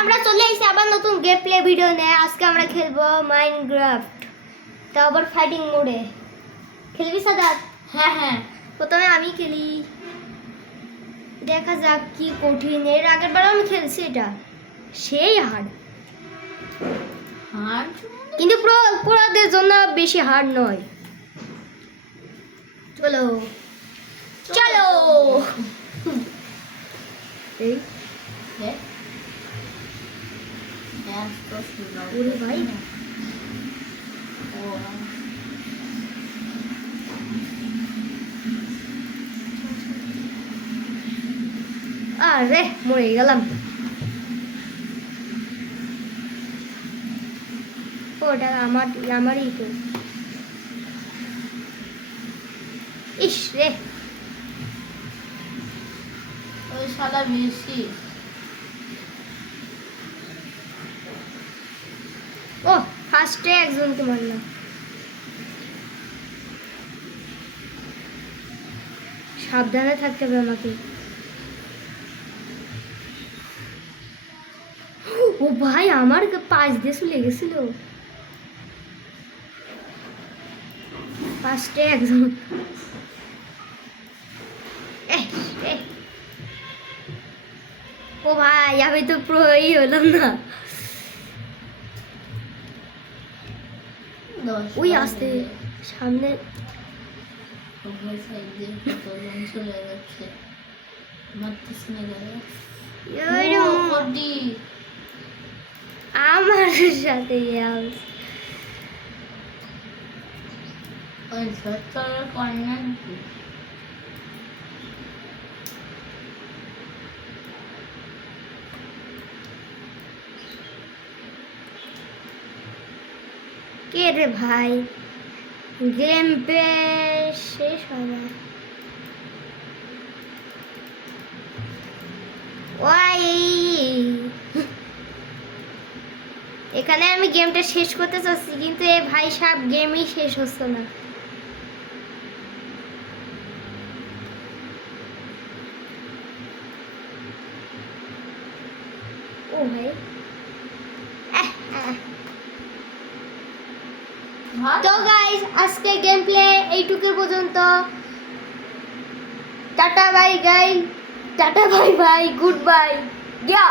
আমরা চলে এসেছি আবার নতুন গেম প্লে ভিডিও নিয়ে। আজকে আমরা খেলবো মাইনক্রাফট, তাও আবার ফাইটিং মোডে। খেলবি সাদাত? হ্যাঁ হ্যাঁ, প্রথমে আমি খেলি, দেখা যাক কি কঠিন। এর আগের বার আমি খেলছি, এটা সেই হার্ড, হার্ড কিন্তু পুরোদের জন্য বেশি হার্ড নয়। চলো চলো। এই ওরে ভাই, আরে মরে গেলাম। ওটা আমারই তো। ইস রে, ওই শালা মেসি। ও ফার্স্টে একজনকে মারলাম। সাবধানে থাকতে হবে আমাকে। ও ভাই, আমার পাশ দিয়ে চলে গেছিল। ফার্স্টে একজন। ও ভাই, আমি তো প্রোই হলাম না। ওই আসতে সামনে চলে যাচ্ছে, মারতেছ না আমার সাথে ওই সত্তরের কর্নার কে রে ভাই, গেম পে শেষ হবে। ওই এখানে আমি গেমটা শেষ করতে চাচ্ছি, কিন্তু এ ভাই সাহেব গেমই শেষ হচ্ছে না। ও ভাই, তো গাইস আজকে গেম প্লে এইটুকু পর্যন্ত। Tata bye guy, tata bye bye, goodbye, ইয়া।